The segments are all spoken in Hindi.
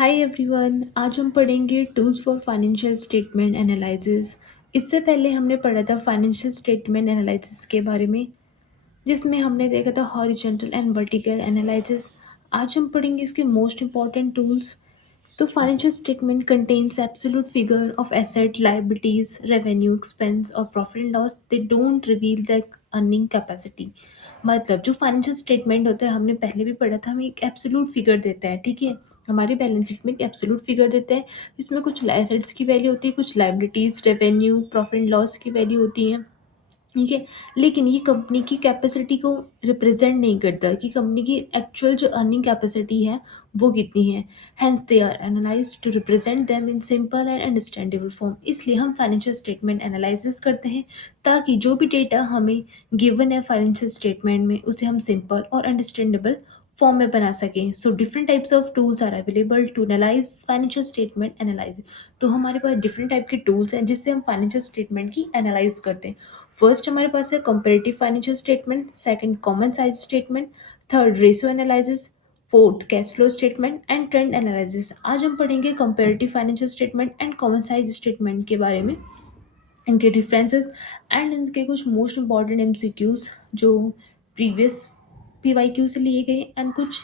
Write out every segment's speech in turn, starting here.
हाय एवरीवन, आज हम पढ़ेंगे tools for financial statement analysis. इससे पहले हमने पढ़ा था फाइनेंशियल स्टेटमेंट एनालिसिस के बारे में, जिसमें हमने देखा था हॉरिजॉन्टल एंड वर्टिकल एनालिसिस। आज हम पढ़ेंगे इसके मोस्ट इंपॉर्टेंट टूल्स। तो financial statement contains absolute figure of asset, liabilities, revenue, expense और profit and loss. They don't reveal the earning capacity. मतलब जो फाइनेंशियल स्टेटमेंट होता है, हमने पहले भी पढ़ा था, हमें एक एब्सोल्यूट फिगर देता है। ठीक है, हमारी बैलेंस शीट में एक एब्सोल्यूट फिगर देता है। इसमें कुछ एसेट्स की वैल्यू होती है, कुछ liabilities, revenue, profit and loss की वैल्यू होती है। ठीक है, लेकिन ये कंपनी की कैपेसिटी को रिप्रेजेंट नहीं करता कि कंपनी की एक्चुअल जो अर्निंग कैपेसिटी है वो कितनी है। Hence they are analyse to represent them in simple and understandable form. इसलिए हम फाइनेंशियल स्टेटमेंट एनालिसिस करते हैं ताकि जो भी डेटा हमें गिवन है फाइनेंशियल स्टेटमेंट में, उसे हम सिंपल और अंडरस्टैंडेबल फॉर्म में बना सकें। So different types of tools are available to analyse financial statement analyse. तो हमारे पास डिफरेंट टाइप के टूल्स हैं जिससे हम फाइनेंशियल स्टेटमेंट की एनालाइज करते हैं। फर्स्ट हमारे पास है comparative financial statement, second common size statement, third ratio analysis, fourth cash flow statement and trend analysis. आज हम पढ़ेंगे comparative financial statement and common size statement के बारे में, इनके डिफरेंसेस एंड इनके कुछ मोस्ट इंपॉर्टेंट एमसीक्यूज जो प्रीवियस पीवाईक्यू से लिए गए, एंड कुछ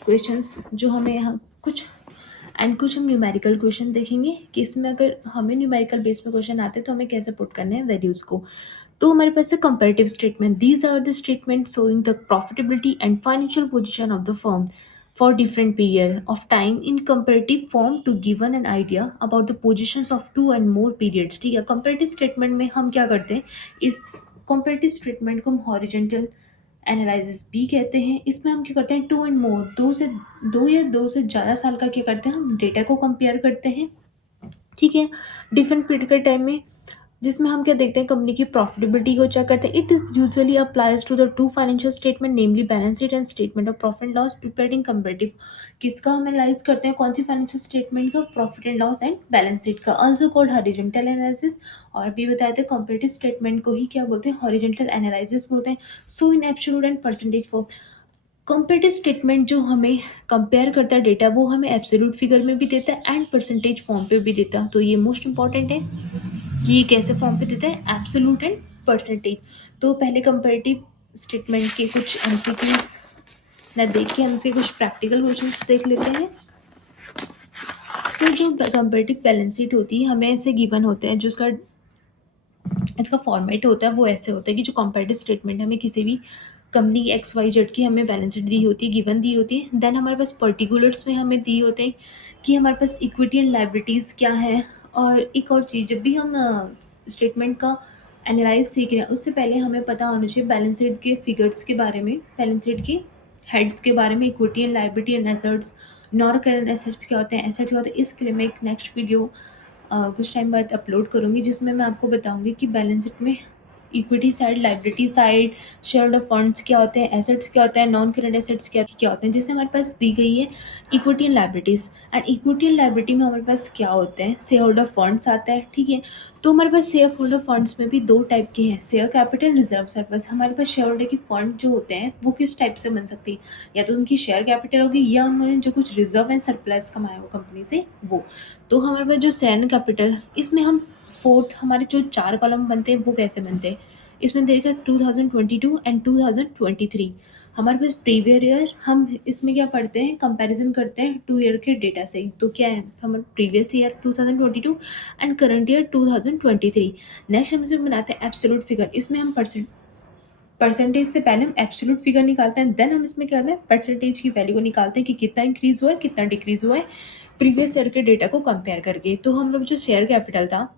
क्वेश्चंस जो हमें यहाँ कुछ एंड कुछ हम न्यूमेरिकल क्वेश्चन देखेंगे कि इसमें अगर हमें न्यूमेरिकल बेस में क्वेश्चन आते हैं तो हमें कैसे पुट करने हैं वैल्यूज को। तो हमारे पास है comparative statement. These are the statement showing the profitability and financial position of the firm for different period of time in comparative form to given an idea about the positions of two and more periods। ठीक है, comparative statement में हम क्या करते हैं, इस comparative statement को हम horizontal एनालिसिस भी कहते हैं। इसमें हम क्या करते हैं, टू एंड मोर, दो या दो से ज़्यादा साल का क्या करते हैं, हम डेटा को कंपेयर करते हैं। ठीक है, डिफरेंट पीरियड के टाइम में, जिसमें हम क्या देखते हैं, कंपनी की प्रॉफिटेबिलिटी को चेक करते हैं। It is usually applies to the two financial statement, namely balance sheet and statement of profit and loss prepared in comparative. किसका हम एनालाइज करते हैं, कौन सी फाइनेंशियल स्टेटमेंट का, profit and loss and balance sheet का, आल्सो कॉल्ड हॉरिजॉन्टल एनालिसिस। और भी बताए थे कंपैरेटिव स्टेटमेंट को ही क्या बोलते हैं, हॉरिजॉन्टल एनालिसिस बोलते हैं। So in absolute and percentage form, comparative statement जो हमें कंपेयर करता है डेटा, वो हमें एब्सोल्यूट फिगर में भी देता है एंड परसेंटेज फॉर्म पे भी देता है। तो ये मोस्ट इंपॉर्टेंट है कि ये कैसे फॉर्म पे देता है, एब्सोल्यूट एंड परसेंटेज। तो पहले कंपेरेटिव स्टेटमेंट के कुछ एमसीक्यूज ना देख के हम इसके कुछ प्रैक्टिकल क्वेश्चंस देख लेते हैं। तो जो कंपेरेटिव बैलेंस शीट होती है, हमें ऐसे गिवन होते हैं, जो इसका फॉर्मेट होता है वो ऐसे होता है कि जो कंपेरेटिव स्टेटमेंट हमें किसी भी कंपनी की एक्स वाई जेड की हमें बैलेंस शीट दी होती है, गिवन दी होती है। देन हमारे पास पर्टिकुलर्स में हमें दी होते हैं कि हमारे पास इक्विटी एंड लायबिलिटीज़ क्या है। और एक और चीज़, जब भी हम स्टेटमेंट का एनालाइज सीख रहे हैं, उससे पहले हमें पता होना चाहिए बैलेंस शीट के फिगर्स के बारे में, बैलेंस शीट के हेड्स के बारे में, equity and liability and assets, non current assets क्या होते हैं, एसेट्स क्या होते हैं। इसके लिए मैं एक नेक्स्ट वीडियो कुछ टाइम बाद अपलोड करूँगी, जिसमें मैं आपको बताऊँगी कि बैलेंस शीट में equity side, liability side, share holder funds क्या होते हैं, एसेट्स क्या होता है, नॉन करंट एसेट्स क्या होते हैं। जैसे हमारे पास दी गई है equity and liabilities, and equity and liability में हमारे पास क्या होते हैं, शेयर होल्डर फंड्स आता है। ठीक है, तो हमारे पास शेयर होल्डर फंड्स में भी दो टाइप के हैं, शेयर कैपिटल, रिजर्व सरप्लस। हमारे पास शेयर होल्डर की फंड जो होते हैं वो किस टाइप से बन सकती है, या तो उनकी शेयर कैपिटल होगी, या उन्होंने जो कुछ रिजर्व एंड सरप्लस कमाया हो कंपनी से वो। तो हमारे पास जो शेयर कैपिटल, इसमें हम फोर्थ, हमारे जो चार कॉलम बनते हैं वो कैसे बनते हैं, इसमें देखा 2022 एंड 2023। हमारे पास प्रीवियस ईयर, हम इसमें क्या पढ़ते हैं, कंपैरिजन करते हैं 2 ईयर के डेटा से। तो क्या है, हमारे previous year 2022 and current year 2023। Next हम इसमें बनाते हैं एब्सोल्यूट फिगर। इसमें हम परसेंटेज से पहले हम एब्सोल्यूट फिगर निकालते हैं, देन हम इसमें क्या करते हैं, परसेंटेज की वैल्यू को निकालते हैं कि कितना इंक्रीज हुआ है, कितना डिक्रीज हुआ है प्रीवियस ईयर के डेटा को कंपेयर करके। तो हम लोग जो शेयर कैपिटल था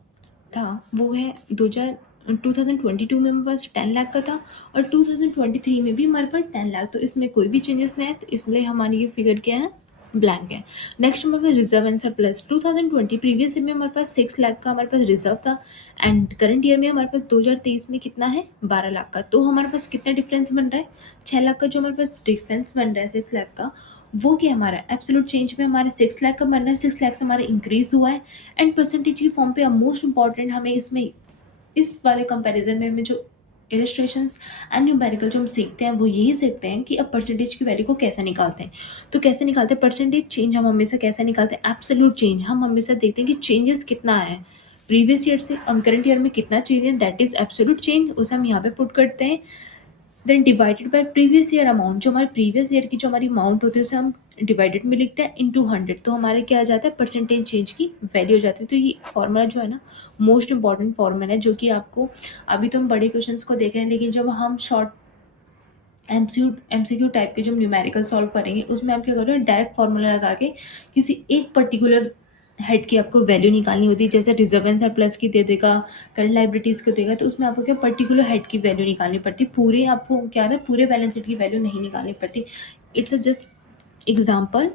वो है 2022 में हमारे पास 10 लाख का था, और 2023 में भी हमारे पास 10 लाख। तो इसमें कोई भी चेंजेस नहीं है, तो इसलिए हमारी ये फिगर क्या है, ब्लैंक है। नेक्स्ट हमारे पास reserve and surplus. 2020 previous year में हमारे पास 6 लाख का हमारे पास रिजर्व था, एंड करंट ईयर में हमारे पास 2023 में कितना है, 12 लाख का। तो हमारे पास कितना डिफरेंस बन रहा है, 6 लाख का। जो हमारे पास डिफरेंस बन रहा है 6 लाख का, वो क्या हमारा एब्सोल्यूट चेंज में हमारे 6 लाख का बन रहा है, 6 लाख से हमारा इंक्रीज हुआ है। एंड परसेंटेज की फॉर्म पे मोस्ट इंपॉर्टेंट हमें इसमें, इस वाले कंपैरिजन में हमें जो इलस्ट्रेशंस एंड न्यूमेरिकल जो हम सीखते हैं वो यही सीखते हैं कि अब परसेंटेज की वैल्यू को कैसे निकालते हैं। तो कैसे निकालते हैं परसेंटेज चेंज, हम हमेशा कैसे निकालते हैं एब्सोल्यूट चेंज। हम हमेशा देखते हैं कि चेंजेस कितना है प्रीवियस ईयर से और करंट ईयर में कितना चेंज है, दैट इज एब्सोल्यूट चेंज, उसे हम यहाँ पे पुट करते हैं। Then divided by previous year amount, जो हमारे प्रीवियस ईयर की जो हमारी अमाउंट होती है उसे हम डिवाइडेड में लिखते हैं इनटू 100, तो हमारे क्या आ जाता है परसेंटेज चेंज की वैल्यू हो जाती है। तो ये फॉर्मूला जो है ना मोस्ट इंपॉर्टेंट फॉर्मूला है, जो कि आपको अभी तो हम बड़े क्वेश्चंस को देख रहे हैं, लेकिन जब हम शॉर्ट एमसीक्यू टाइप के जो हम न्यूमेरिकल सॉल्व करेंगे उसमें आप क्या करोगे डायरेक्ट फार्मूला लगा के किसी एक पर्टिकुलर हेड की आपको वैल्यू निकालनी होती है। जैसे रिजर्वेंस और प्लस की दे देगा, करंट लाइबिलिटीज़ को देगा, तो उसमें आपको क्या पर्टिकुलर हेड की वैल्यू निकालनी पड़ती है, पूरे आपको क्या है पूरे बैलेंस शीट की वैल्यू नहीं निकालनी पड़ती। इट्स अ जस्ट एग्जाम्पल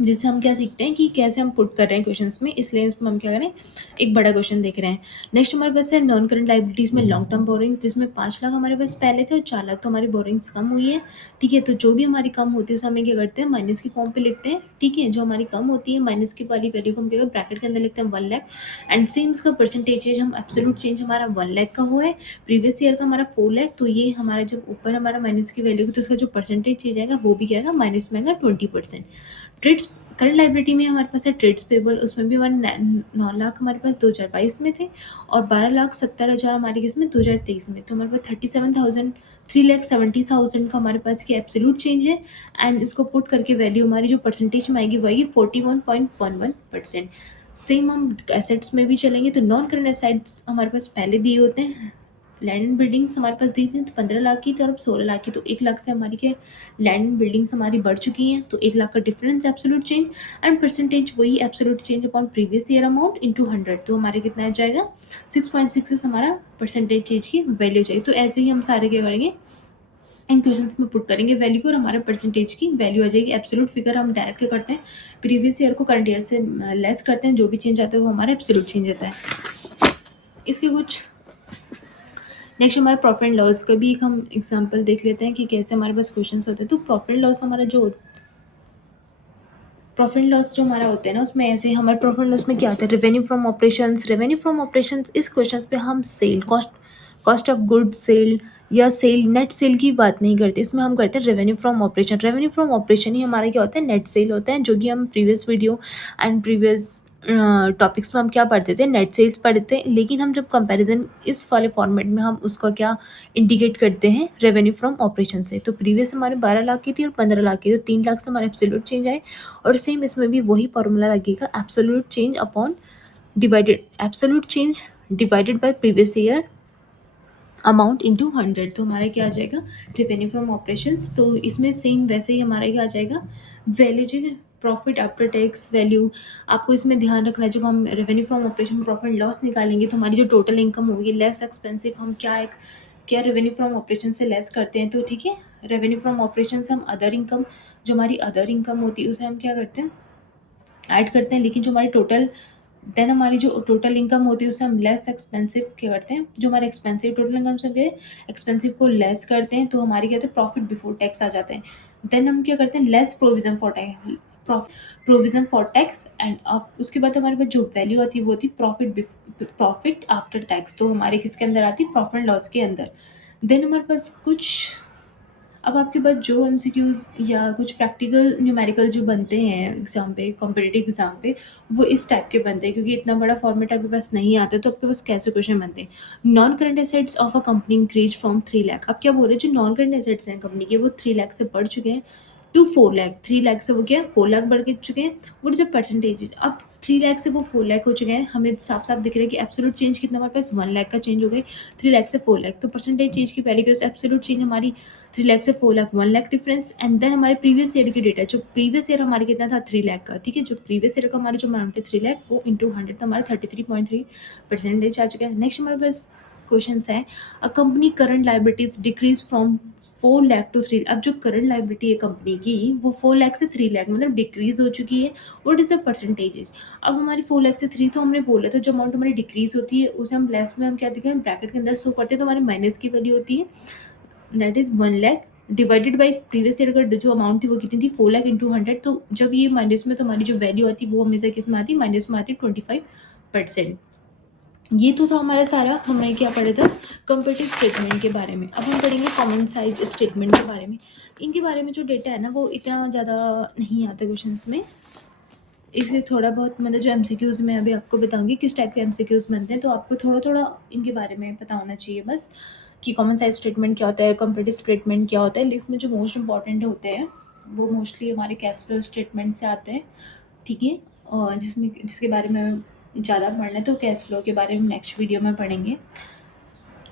जिससे हम क्या सीखते हैं कि कैसे हम पुट कर रहे हैं क्वेश्चंस में, इसलिए इसमें हम क्या करें एक बड़ा क्वेश्चन देख रहे हैं। नेक्स्ट हमारे पास है नॉन करंट लाइबिलिटीज में लॉन्ग टर्म बोरिंग्स, जिसमें 5 लाख हमारे पास पहले थे और 4 लाख तो हमारी बोरिंग्स कम हुई है। ठीक है, तो जो भी हमारी कम होती है उसे हमें क्या करते हैं माइनस की फॉर्म पे लिखते हैं। ठीक है, जो हमारी कम होती है माइनस की वाली वैल्यू को हम क्या ब्रैकेट के अंदर लिखते हैं 1 लाख। एंड सेम इसका परसेंटेज हम एब्सोल्यूट चेंज हमारा 1 लाख का हुआ है, प्रीवियस ईयर का हमारा 4 लाख, तो ये हमारा जब ऊपर हमारा माइनस की वैल्यू तो इसका जो परसेंटेज चेंज आएगा वो भी क्या आएगा माइनस में आएगा 20%। ट्रेड्स करंट लाइबिलिटी में हमारे पास है ट्रेड्स पेबल, उसमें भी हमारे 9 लाख हमारे पास 2022 में थे और 12,70,000 हमारे किसमें 2023 में, तो हमारे पास 37,000 3,70,000 का हमारे पास की एब्सोल्यूट चेंज है। एंड इसको पुट करके वैल्यू हमारी जो परसेंटेज में आएगी वो आएगी 41.11%। सेम हम एसेट्स में भी चलेंगे, तो नॉन करंट एसेट्स हमारे पास पहले दिए होते हैं, लैंड एंड बिल्डिंग्स हमारे पास दी थी तो 15 लाख की थी और अब 16 लाख की, तो 1 लाख से हमारी क्या लैंड एंड बिल्डिंग्स हमारी बढ़ चुकी हैं, तो 1 लाख का difference absolute change and percentage वही absolute change upon previous year amount into 100, तो हमारे कितना आ जाएगा 6.66 हमारा परसेंटेज चेंज की वैल्यू चाहिए। तो ऐसे ही हम सारे क्या करेंगे इन क्वेश्चंस में पुट करेंगे वैल्यू को और हमारे परसेंटेज की वैल्यू आ जाएगी। एब्सोल्यूट फिगर हम डायरेक्ट क्या करते हैं प्रीवियस ईयर को करंट ईयर से लेस करते हैं, जो भी चेंज आता है वो हमारा एब्सोल्यूट चेंज आता है। इसके कुछ नेक्स्ट हमारा प्रॉफिट एंड लॉस का भी एक हम एग्जांपल देख लेते हैं कि कैसे हमारे पास क्वेश्चंस होते हैं। तो प्रॉफिट एंड लॉस हमारा जो प्रॉफिट एंड लॉस जो हमारा होता है ना उसमें ऐसे हमारे प्रॉफिट एंड लॉस में क्या आता है revenue from operations. Revenue from operations इस क्वेश्चन पे हम sale cost of good sale या सेल नेट सेल की बात नहीं करते, इसमें हम करते हैं revenue from operation. Revenue from operation ही हमारा क्या होता है नेट सेल होता है, जो कि हम previous video and previous topics में हम क्या पढ़ते थे नेट सेल्स पढ़ते थे, लेकिन हम जब कंपैरिजन इस वाले फॉर्मेट में हम उसका क्या इंडिकेट करते हैं रेवेन्यू फ्रॉम ऑपरेशन से। तो प्रीवियस हमारे 12 लाख की थी और 15 लाख की, तो 3 लाख से हमारा एब्सोल्यूट चेंज आए और सेम इसमें भी वही फॉर्मूला लगेगा absolute change upon divided absolute change divided by previous year amount into 100, तो हमारा क्या आ जाएगा रेवेन्यू फ्रॉम ऑपरेशंस। तो इसमें सेम वैसे ही हमारा क्या आ जाएगा वैल्यू जो प्रॉफिट आफ्टर टैक्स वैल्यू। आपको इसमें ध्यान रखना है जब हम revenue from operation profit loss निकालेंगे तो हमारी जो टोटल इनकम होगी लेस एक्सपेंसिव हम क्या रेवेन्यू फ्रॉम ऑपरेशन से लेस करते हैं, तो ठीक है रेवेन्यू फ्रॉम ऑपरेशन से हम अदर इनकम जो हमारी अदर इनकम होती है उसे हम क्या करते हैं ऐड करते हैं, लेकिन जो हमारी टोटल देन हमारी जो टोटल इनकम होती है उससे हम लेस एक्सपेंसिव क्या करते हैं, जो हमारे एक्सपेंसिव टोटल इनकम से एक्सपेंसिव को लेस करते हैं, तो हमारी क्या होते हैं प्रॉफिट बिफोर टैक्स आ जाते हैं। देन हम क्या करते हैं less provision for tax provision for tax and अब उसके बाद हमारे पास जो वैल्यू आती है वो होती है प्रॉफिट आफ्टर टैक्स, तो हमारे किसके अंदर आती है प्रॉफिट एंड लॉस के अंदर। देन हमारे पास कुछ अब आपके पास जो एमसीक्यूज या कुछ प्रैक्टिकल न्यूमेरिकल जो बनते हैं एग्जाम पे कॉम्पिटिटिव एग्जाम पे वो इस टाइप के बनते हैं, क्योंकि इतना बड़ा फॉर्मेट आपके पास नहीं आता तो आपके पास कैसे क्वेश्चन बनते हैं। Non current assets of a company increase from 3 lakh, अब क्या बोल रहे हैं जो नॉन करंट एसेट्स हैं कंपनी के वो 3 लाख से बढ़ चुके हैं टू 4 लाख। 3 लाख से वो क्या 4 लाख बढ़ के चुके हैं, वट इज अ परसेंटेज। अब 3 लाख से वो 4 लाख हो चुके हैं, हमें साफ साफ दिख रहा है कि एब्सोल्यूट चेंज कितना हमारे पास 1 लाख का चेंज हो गई 3 लाख से 4 लाख, तो परसेंटेज चेंज की वैल्यू एब्सोल्यूट चेंज हमारी 3 लाख से 4 lakh 1 lakh difference. And then हमारे प्रीवियस ईयर की डेटा जो प्रीवियस ईयर हमारे कितना था 3 लाख का, ठीक है जो प्रीवियस ईयर का हमारा जो अमाउंट है 3 लाख वो इंटू 100 तो हमारा 33.3% आ चुका है। नेक्स्ट हमारे पास क्वेश्चन है a company current liabilities decrease from 4 lakh to 3, अब जो करंट लाइबिलिटी है कंपनी की वो 4 लाख से 3 लाख मतलब डिक्रीज हो चुकी है, व्हाट इज द परसेंटेजेस। अब हमारी 4 लाख से 3 तो हमने बोला था जो अमाउंट हमारी डिक्रीज होती है उसे हम लेस में हम क्या दिखाएं ब्रैकेट के अंदर शो करते हैं, तो हमारे माइनस की वैल्यू होती है that is 1 lakh divided by previous year का जो अमाउंट थी वो कितनी थी 4 लाख इंटू 100, तो जब ये माइनस में तो हमारी जो वैल्यू आती है वो हमेशा किस में आती है माइनस में आती है 25%। ये तो था हमारा सारा, हमने क्या पढ़ा था कंपेरेटिव स्टेटमेंट के बारे में। अब हम पढ़ेंगे कॉमन साइज स्टेटमेंट के बारे में। इनके बारे में जो डेटा है ना वो इतना ज़्यादा नहीं आता क्वेश्चंस में, इसलिए थोड़ा बहुत मतलब जो एमसीक्यूज़ मैं अभी आपको बताऊंगी किस टाइप के एमसीक्यूज़ बनते हैं, तो आपको थोड़ा थोड़ा इनके बारे में पता होना चाहिए बस, कि कॉमन साइज स्टेटमेंट क्या होता है, कंपेरेटिव स्टेटमेंट क्या होता है। लिस्ट में जो मोस्ट इंपॉर्टेंट होते हैं वो मोस्टली हमारे कैश फ्लो स्टेटमेंट से आते हैं, ठीक है। और जिसके बारे में ज़्यादा पढ़ना है तो कैश फ्लो के बारे में नेक्स्ट वीडियो में पढ़ेंगे।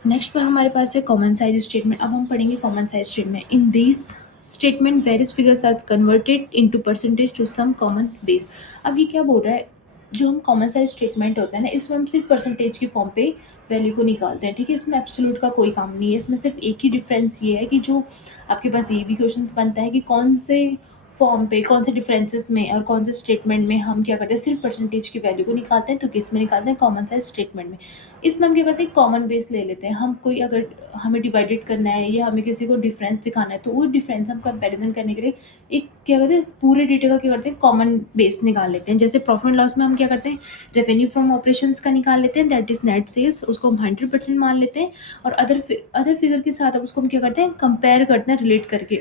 नेक्स्ट पर हमारे पास है कॉमन साइज स्टेटमेंट। अब हम पढ़ेंगे common size statement. In this statement various figures are converted into percentage to some common base. अब ये क्या बोल रहा है, जो हम कॉमन साइज स्टेटमेंट होता है ना इसमें हम सिर्फ परसेंटेज की फॉर्म पे वैल्यू को निकालते हैं, ठीक है। इसमें एब्सोल्यूट का कोई काम नहीं है, इसमें सिर्फ एक ही डिफरेंस ये है कि जो आपके पास ये भी क्वेश्चन बनता है कि कौन से फॉर्म पे कौन से डिफरेंसेस में और कौन से स्टेटमेंट में हम क्या करते हैं सिर्फ परसेंटेज की वैल्यू को निकालते हैं, तो किस में निकालते हैं कॉमन साइज स्टेटमेंट में। इसमें हम क्या करते हैं कॉमन बेस ले लेते हैं। हम कोई अगर हमें डिवाइडेड करना है या हमें किसी को डिफरेंस दिखाना है तो वो डिफरेंस हम कंपैरिजन करने के लिए एक क्या करते हैं पूरे डेटा का क्या करते हैं कॉमन बेस निकाल लेते हैं। जैसे प्रॉफिट एंड लॉस में हम क्या करते हैं रेवेन्यू फ्रॉम ऑपरेशंस का निकाल लेते हैं, दैट इज नेट सेल्स, उसको हम 100% मान लेते हैं। और अदर फिगर के साथ अब उसको हम क्या करते हैं कंपेयर करते हैं रिलेट करके,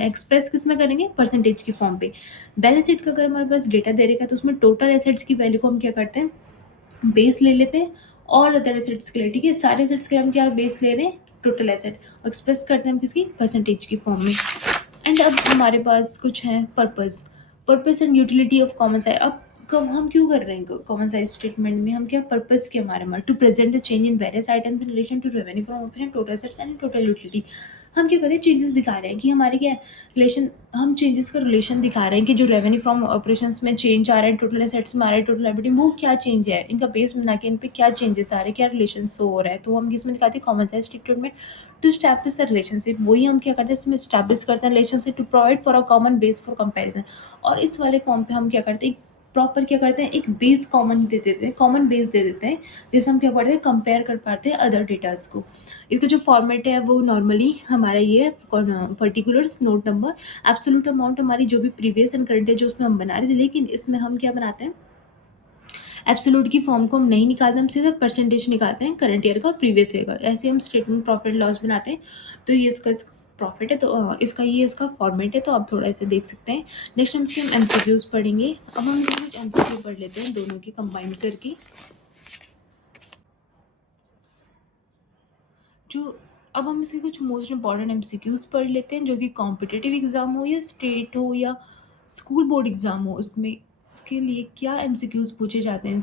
एक्सप्रेस किस में करेंगे परसेंटेज की फॉर्म पे। बैलेंस शीट का अगर हमारे पास डेटा दे रहेगा तो उसमें टोटल एसेट्स की वैल्यू को हम क्या करते हैं बेस ले लेते हैं। और अदर एसेट्स के लिए, ठीक है, सारे एसेट्स के लिए हम क्या बेस ले रहे हैं टोटल एसेट, और एक्सप्रेस करते हैं हम किसकी परसेंटेज की फॉर्म में। एंड अब हमारे पास कुछ है purpose, purpose and utility of common size. अब कब हम क्यों कर रहे हैं कॉमन साइज स्टेटमेंट में, हम क्या पर्पस के हमारे to present the change in various items in relation to revenue from operation total assets and total utility. हम क्या कर रहे हैं चेंजेस दिखा रहे हैं कि हमारे क्या रिलेशन, हम चेंजेस का रिलेशन दिखा रहे हैं कि जो रेवेन्यू फ्रॉम ऑपरेशंस में चेंज आ रहा है टोटल एसेट्स में आ रहा है टोटल लायबिलिटी वो क्या चेंज है, इनका बेस बना के इन पे क्या चेंजेस आ रहे हैं, क्या रिलेशन शो हो रहा है, तो हम इसमें दिखाते हैं कॉमन साइज स्टेटमेंट में टू स्टैब्लिश अ रिलेशनशिप। वही हम क्या करते हैं इसमें स्टैब्लिश करते हैं relationship to provide for a common base for comparison. और इस वाले फॉर्म पे हम क्या करते हैं प्रॉपर क्या करते हैं एक बेस कॉमन दे देते हैं, कॉमन बेस दे देते हैं जिससे हम क्या पढ़ते हैं कंपेयर कर पाते हैं अदर डेटाज को। इसका जो फॉर्मेट है वो नॉर्मली हमारा ये है particulars note number absolute amount हमारी जो भी प्रीवियस एंड करंट है जो उसमें हम बना रहे थे, लेकिन इसमें हम क्या बनाते हैं एब्सोल्यूट की फॉर्म को हम नहीं निकालते, हम सिर्फ परसेंटेज निकालते हैं करंट ईयर का प्रीवियस ईयर का। ऐसे हम स्टेटमेंट प्रॉफिट लॉस बनाते हैं। तो ये इसका प्रॉफिट है तो इसका फॉर्मेट है, तो आप थोड़ा इसे देख सकते हैं। नेक्स्ट हम इसके एमसीक्यूज पढ़ेंगे। अब हम कुछ एमसीक्यू पढ़ लेते हैं दोनों की कंबाइन करके। जो अब हम इसके कुछ मोस्ट इंपॉर्टेंट एमसीक्यूज पढ़ लेते हैं जो कि कॉम्पिटिटिव एग्जाम हो या स्टेट हो या स्कूल बोर्ड एग्जाम हो उसमें इसके लिए क्या एमसीक्यूज पूछे जाते हैं,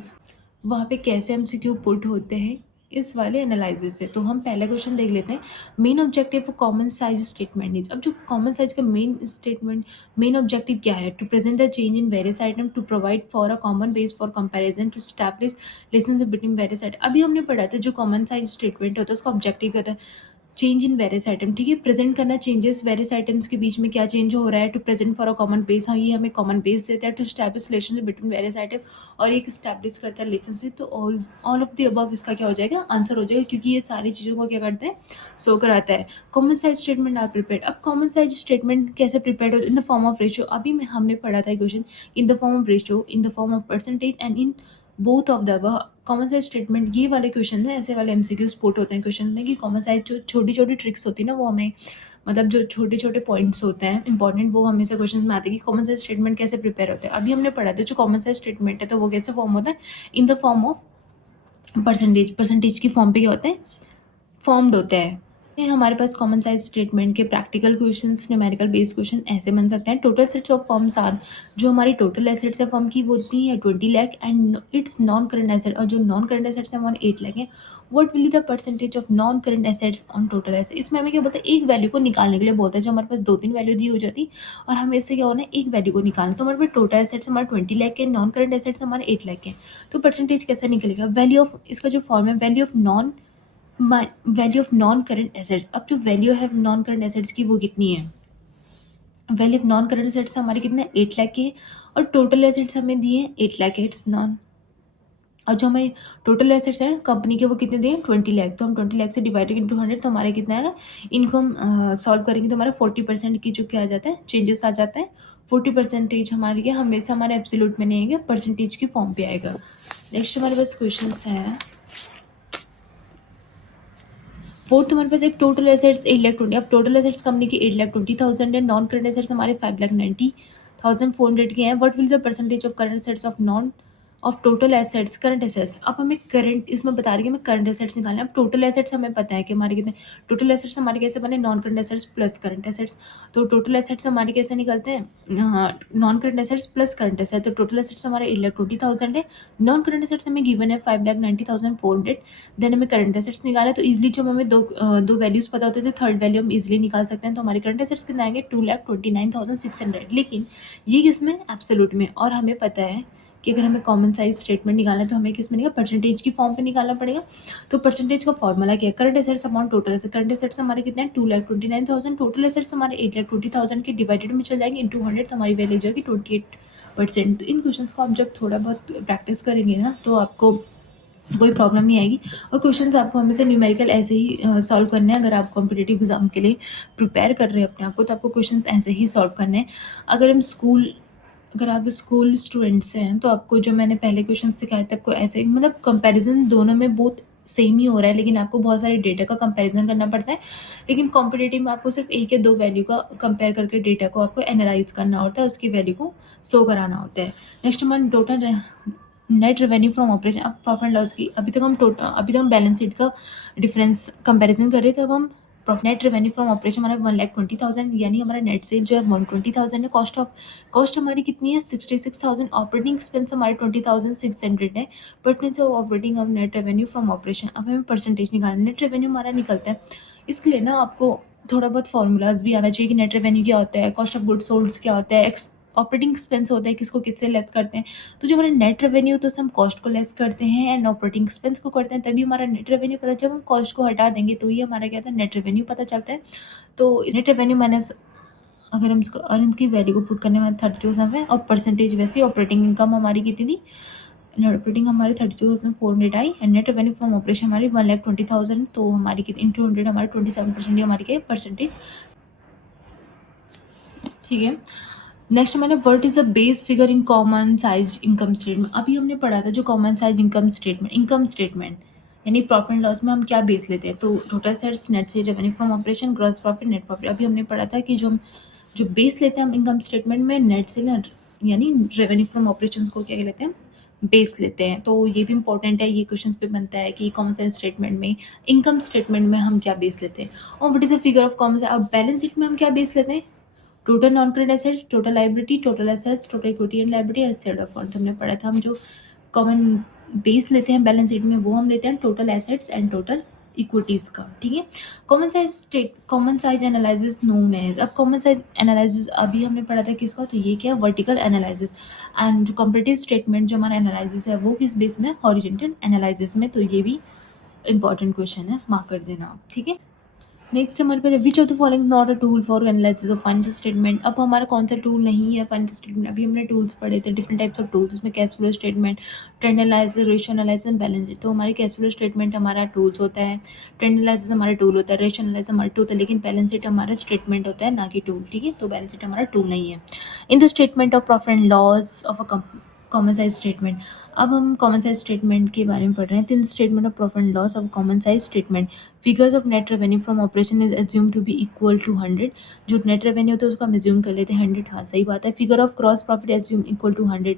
वहाँ पे कैसे एमसीक्यू पुट होते हैं इस वाले एनालिसिस से। तो हम पहला क्वेश्चन देख लेते हैं। Main objective for common size statement is. अब जो कॉमन साइज का मेन ऑब्जेक्टिव क्या है, to present the change in various item to provide for a common base for comparison to establish relationship between various item. अभी हमने पढ़ा था जो कॉमन साइज स्टेटमेंट होता है उसका ऑब्जेक्टिव क्या होता है चेंज इन वेरियस आइटम, ठीक है, प्रेजेंट करना चेंजेस वेरियस आइटम्स के बीच में क्या चेंज हो रहा है to present for a common base. हाँ ये हमें कॉमन बेस देता है to establish relationship between various item, और एक स्टैब्लिश करता है रिलेशनशिप। तो ऑल ऑफ द अबव इसका क्या हो जाएगा आंसर हो जाएगा, क्योंकि ये सारी चीज़ों को क्या करते हैं शो कराता है। Common size statement are prepared. अब कॉमन साइज स्टेटमेंट कैसे प्रिपेयर्ड होता है in the form of ratio. अभी में हमने पढ़ा था question in the form of ratio, in the form of percentage and in both of the common size statement. ये वाले क्वेश्चन है, ऐसे वाले एमसीक्यू स्पोर्ट होते हैं क्वेश्चन में कि कॉमन साइज जो छोटी छोटी ट्रिक्स होती है ना वो हमें मतलब जो छोटे छोटे पॉइंट्स होते हैं इंपॉर्टेंट वो हमेशा क्वेश्चन में आते हैं कि कॉमन साइज स्टेटमेंट कैसे प्रिपेयर होते हैं। अभी हमने पढ़ा था जो कॉमन साइज स्टेटमेंट है तो वो कैसे फॉर्म होता है in the form of percentage, percentage की फॉर्म पे क्या होते हैं फॉर्म्ड होते हैं। ये हमारे पास कॉमन साइज स्टेटमेंट के practical questions numerical based question ऐसे बन सकते हैं। Total sets of firms are, जो हमारी टोटल एसेट्स है फर्म की वो होती है 20 lakh and it's non current asset, और जो नॉन करंट एसेट्स है हमारे 8 लाख है। What will be the percentage of non current assets on total asset. इसमें हमें क्या बोलता है एक वैल्यू को निकालने के लिए बोलता है, जो हमारे पास 2-3 वैल्यू दी हो जाती और हमें इससे क्या होना है एक वैल्यू को निकालना। तो हमारे पास टोटल एसेट्स हमारे 20 लाख के, नॉन करंट एसेट्स हमारे 8 लाख के। तो परसेंटेज कैसे निकलेगा, वैल्यू ऑफ इसका जो फॉर्म है value of non value of non current assets. अब जो वैल्यू है नॉन करंट एसेट्स की वो कितनी है, value of non current assets हमारे कितने 8 लाख के, और टोटल एसेट्स हमें दिए 8 लाख इट्स नॉन, और जो हमें टोटल एसेट्स हैं कंपनी के वो कितने दिए 20 लाख। तो हम 20 लाख से डिवाइडेड इंटू 100 तो हमारे कितना आएगा, इनको हम सॉल्व करेंगे तो हमारा 40% की जो क्या आ जाता है चेंजेस आ जाता है। 40% हमारे क्या हमेशा हमारे एब्सोल्यूट में नहीं आएगा परसेंटेज की फॉर्म पे आएगा। नेक्स्ट हमारे पास क्वेश्चन है फोर्थ हमारे पास एक टोटल एसेट्स 8,20,000। अब टोटल एसेट्स कंपनी की 8,20,000 है, नॉन करंट एसेट्स हमारे 5,90,400 के हैं। What will the percentage of current assets of none of total assets current assets. अब हमें करंट इसमें बता रही है हमें करंट एसेट्स निकालना है। अब टोटल एसेट्स हमें पता है कि हमारे कितने टोटल एसेट्स हमारे कैसे बने, non current assets plus current assets. तो टोटल एसेट्स हमारे कैसे निकलते हैं, non current assets plus current asset. तो टोटल एसेट्स हमारे 8,20,000 है, नॉन करंट एसेट्स हमें गिवन है 5,90,400। देन हमें करंट एसेट्स निकाला, तो इजीली जब हमें दो वैल्यूज पता होते हैं तो थर्ड वैल्यू हम इजीली निकाल सकते हैं। तो हमारे करंट एसेट्स कितने आएंगे, 2,29,600। लेकिन ये किसमें, एब्सोल्यूट में। और हमें पता है कि अगर हमें कॉमन साइज स्टेटमेंट निकालना है तो हमें किस में निकाल, परसेंटेज की फॉर्म पे निकालना पड़ेगा। तो परसेंटेज का फॉर्मूला क्या है, current assets upon total assets. Current assets हमारे कितने हैं, 2,29,000। टोटल एसेट्स हमारे 8,20,000 के डिवाइडेड में चल जाएंगे इंटू 100, तो हमारी वैल्यू जाएगी 28%। तो इन क्वेश्चंस को आप जब थोड़ा बहुत प्रैक्टिस करेंगे ना तो आपको कोई प्रॉब्लम नहीं आएगी। और क्वेश्चंस आपको हमेशा न्यूमेरिकल ऐसे ही सॉल्व करने हैं। अगर आप कॉम्पिटिटिव एग्जाम के लिए प्रिपेयर कर रहे हैं अपने आप को, तो आपको क्वेश्चंस ऐसे ही सॉल्व करने हैं। अगर आप स्कूल स्टूडेंट्स हैं तो आपको जो मैंने पहले क्वेश्चन सिखाए थे आपको ऐसे ही, मतलब कंपैरिजन दोनों में बहुत सेम ही हो रहा है, लेकिन आपको बहुत सारे डेटा का कंपैरिजन करना पड़ता है। लेकिन कॉम्पिटिटिव में आपको सिर्फ एक या दो वैल्यू का कंपेयर करके डेटा को आपको एनालाइज करना होता है, उसकी वैल्यू को शो कराना होता है। नेक्स्ट हमारा total net revenue from operation. अब प्रॉफिट एंड लॉस की अभी तक हम बैलेंस शीट का डिफरेंस कंपैरिजन कर रहे थे। अब हम नेट रेवेन्यू फ्रॉम ऑपरेशन हमारा 1,20,000, यानी हमारा नेट सेल जो है 120,000 है। कॉस्ट हमारी कितनी है, 66,000। ऑपरेटिंग एक्सपेंस हमारे 20,600 है। Percentage of operating of net revenue from operation. अब हमें परसेंटेज निकालना, नेट रेवेन्यू हमारा निकलता है। इसके लिए ना आपको थोड़ा बहुत फॉर्मूलाज भी आना चाहिए कि नेट रेवेन्यू क्या होता है, कॉस्ट ऑफ गुड्स सोल्ड क्या होता है, ऑपरेटिंग एक्सपेंस होता है किसको किससे लेस करते हैं। तो जो हमारा नेट रेवेन्यू तो हम कॉस्ट को लेस करते हैं एंड ऑपरेटिंग एक्सपेंस को करते हैं, तभी हमारा नेट रेवेन्यू पता। जब हम कॉस्ट को हटा देंगे तो ये हमारा क्या था, नेट रेवेन्यू पता चलता है। तो नेट रेवेन्यू माइनस, अगर हम इसको और इनकी वैल्यू को पुट करने में 32,000 है, और परसेंटेज वैसे ऑपरेटिंग इनकम हमारी कितनी थी, नेट ऑपरेटिंग हमारी 32,400 आई, and net revenue from operation हमारी 1,20,000। तो हमारी कितनी इंटू 100 हमारी 27% हमारी क्या परसेंटेज, ठीक है। नेक्स्ट हमारा what is the base figure in common size income statement. अभी हमने पढ़ा था जो कॉमन साइज इनकम स्टेटमेंट यानी प्रॉफिट एंड लॉस में हम क्या बेस लेते हैं, तो total sets, net cell, revenue from operation, gross profit, net profit. अभी हमने पढ़ा था कि जो बेस लेते हैं हम इनकम स्टेटमेंट में, नेट सेल यानी रेवेन्यू फ्रॉम ऑपरेशन को क्या लेते हैं, बेस लेते हैं। तो ये भी इंपॉर्टेंट है, ये क्वेश्चन पे बनता है कि कॉमन साइज स्टेटमेंट में, इनकम स्टेटमेंट में हम क्या बेस लेते हैं। और what is the figure of common size. अब बैलेंस शीट में हम क्या बेस लेते हैं, total non current assets, total liability, total assets, total equity and liability and set of fund. हमने पढ़ा था हम जो कॉमन बेस लेते हैं बैलेंस शीट में वो हम लेते हैं total assets and total equities का, ठीक है। Common size analysis known as. अब कॉमन साइज एनालिसिस अभी हमने पढ़ा था किसका, तो ये क्या है, वर्टिकल एनालिसिस। एंड जो कंपैरेटिव स्टेटमेंट जो हमारा एनालिसिस है वो किस बेस में, हॉरिजॉन्टल एनालिसिस में। तो ये भी इंपॉर्टेंट क्वेश्चन है, मार्क कर देना आप, ठीक है। नेक्स्ट हमारे पास which of the following not a tool for analysis of financial statement. अब हमारा कौन सा टूल नहीं है फाइनेंशियल स्टेटमेंट। अभी हमने टूल्स पढ़े थे, डिफरेंट टाइप्स ऑफ टूल्स, उसमें cash flow statement, trend analysis, ratio analysis and balance sheet. तो हमारे कैश फ्लो स्टेटमेंट हमारा टूल्स होता है, ट्रेंड एनालिसिस हमारा टूल होता है, रेशियो एनालिसिस हमारा टूल होता है, लेकिन बैलेंस शीट हमारा स्टेटमेंट होता है ना कि टूल, ठीक है। तो बैलेंस शीट हमारा टूल नहीं है। In the statement of profit and loss of a common size statement. अब हम कॉमन साइज स्टेटमेंट के बारे में पढ़ रहे हैं। In statement of profit and loss of common size statement, figures of net revenue from operation is assume to be equal to 100। जो नेट रेवेन्यू होता है उसको हम एज्यूम कर लेते हैं 100, हाँ सही बात है। Figure of gross profit assume equal to 100।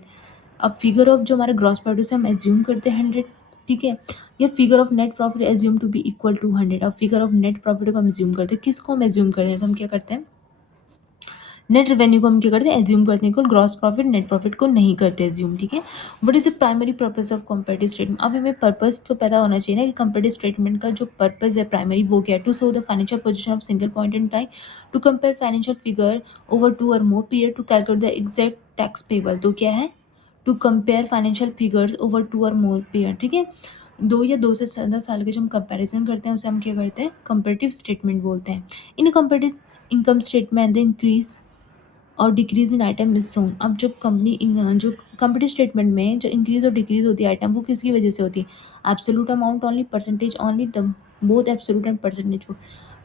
अब फिगर ऑफ जो हमारा ग्रॉस प्रॉफिट से हम एज्यूम करते हैं 100, ठीक है। या figure of net profit assume to be equal to 100। अब फिगर ऑफ नेट प्रॉफिट को हम एज्यूम करते हैं, किसको हम एज्यूम करते हैं, तो हम क्या करते हैं, नेट रेवेन्यू को हम क्या करते हैं, एज्यूम करते हैं, ग्रॉस प्रॉफिट नेट प्रॉफिट को नहीं करते एज्यूम, ठीक है। What is the primary purpose of comparative statement. अब हमें पर्पस तो पता होना चाहिए ना कि कंपैरेटिव स्टेटमेंट का जो पर्पस है प्राइमरी वो क्या है, to show the financial position of single point in time, to compare financial figure over 2 और more period, to calculate the exact tax payable. तो क्या है, to compare financial figures over 2 और मोर पीरियड, ठीक है। दो या दो से ज़्यादा साल के जो हम कंपैरिजन करते हैं उसे हम क्या करते हैं, कंपैरेटिव स्टेटमेंट बोलते हैं। In comparative income statement the increase और decrease in item is shown. अब जो जो कंपनी स्टेटमेंट में जो इंक्रीज और डिक्रीज होती है आइटम, वो किसकी वजह से होती है, absolute amount only, percentage only, the both absolute and percentage.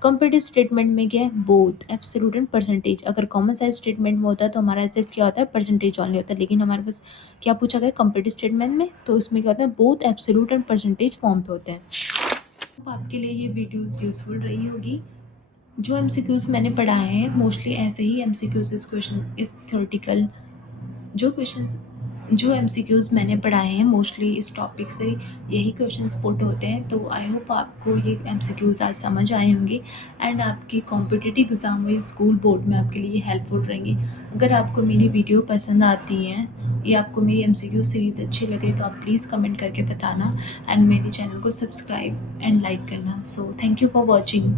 Comparative statement में क्या है, बोथ एब्सोल्यूट एंड परसेंटेज। अगर कॉमन साइज स्टेटमेंट में होता है तो हमारा सिर्फ क्या होता है, परसेंटेज ओनली होता है। लेकिन हमारे पास क्या पूछा गया कंपैरेटिव स्टेटमेंट में, तो उसमें क्या होता है, both absolute and percentage form पे होते हैं। आपके लिए ये वीडियोज़ यूज़फुल रही होगी। जो एमसीक्यूज़ मैंने पढ़ाए हैं मोस्टली ऐसे ही एमसीक्यूज़ इस थ्योरेटिकल जो क्वेश्चंस जो एमसीक्यूज़ मैंने पढ़ाए हैं मोस्टली इस टॉपिक से यही क्वेश्चंस पुट होते हैं। तो आई होप आपको ये एमसीक्यूज़ आज समझ आए होंगे एंड आपके कॉम्पिटिटिव एग्ज़ाम या स्कूल बोर्ड में आपके लिए हेल्पफुल रहेंगे। अगर आपको मेरी वीडियो पसंद आती हैं या आपको मेरी एमसीक्यू सीरीज़ अच्छी लग रही है तो आप प्लीज़ कमेंट करके बताना एंड मेरे चैनल को सब्सक्राइब एंड लाइक करना। So thank you for watching.